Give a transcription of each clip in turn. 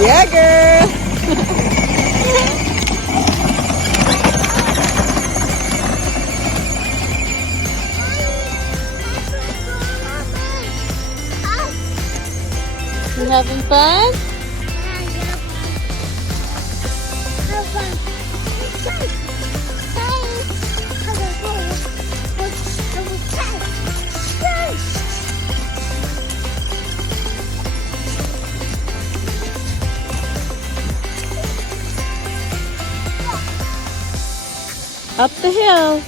Yeah, girl. You having fun? Up the hill.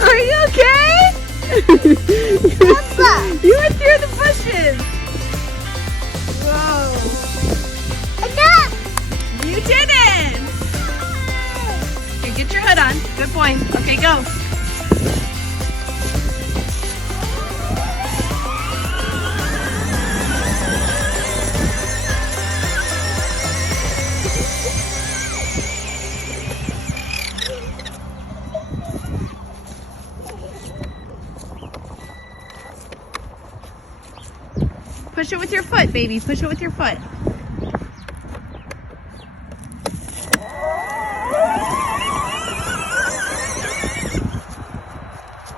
Are you okay? You went through the bushes. Whoa. You didn't. Here, get your hood on. Good boy. Okay, go. Push it with your foot, baby. Push it with your foot.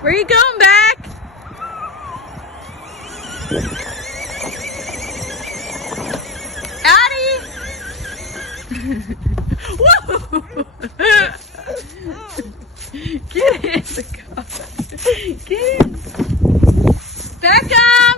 Where are you going, back? Addie! Whoa! Get in the car. Get in. Beckham!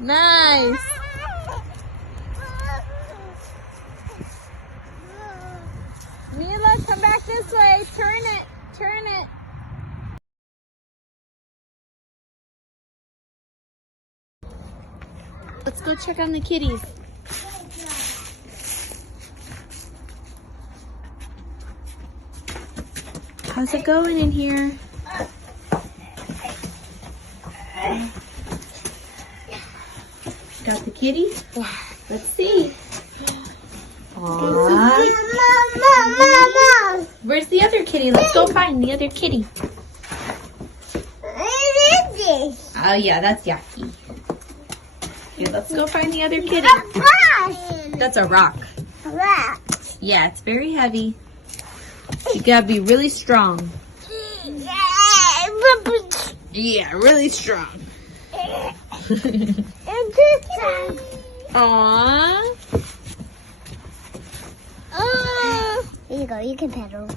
Nice. Mila, come back this way. Turn it. Turn it. Let's go check on the kitties. How's it going in here? Got the kitties? Let's see. Aww. Where's the other kitty? Let's go find the other kitty. Oh yeah, that's yucky. Okay, let's go find the other kitty. That's a rock. Yeah, it's very heavy. You gotta be really strong. Yeah, really strong. Aww. Here you go, you can pedal.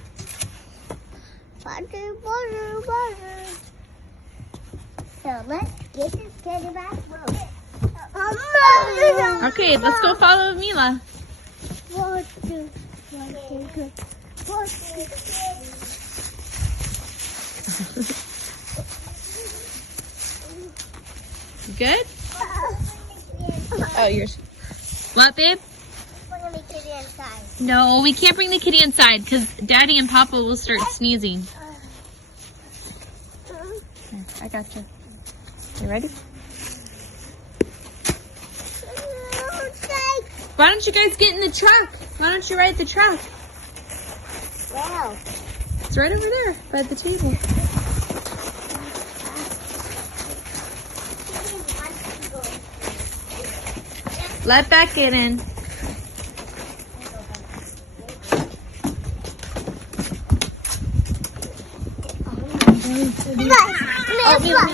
Butter, butter, butter. So let's get this teddy back moving. Okay, let's go follow Mila. You good? Oh, yours. What, babe? We're gonna make it inside. No, we can't bring the kitty inside because Daddy and Papa will start sneezing. Here, I got you. You ready? Why don't you guys get in the truck? Why don't you ride the truck? Wow. It's right over there by the table. Let Beck get in. Oh, Mila.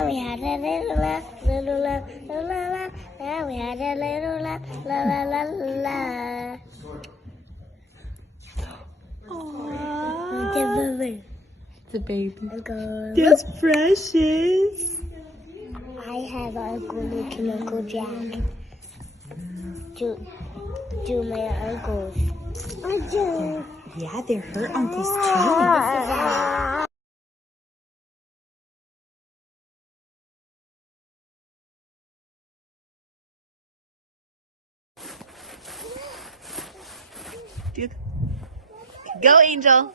We had a little lamb, little lamb, little lamb. Now we had a little lamb, la la la la. Aww. It's a baby. Uncle. That's precious. I have Uncle Luke and Uncle Jack. Do my uncles. I do. Yeah, they're her uncles too. Go, Angel.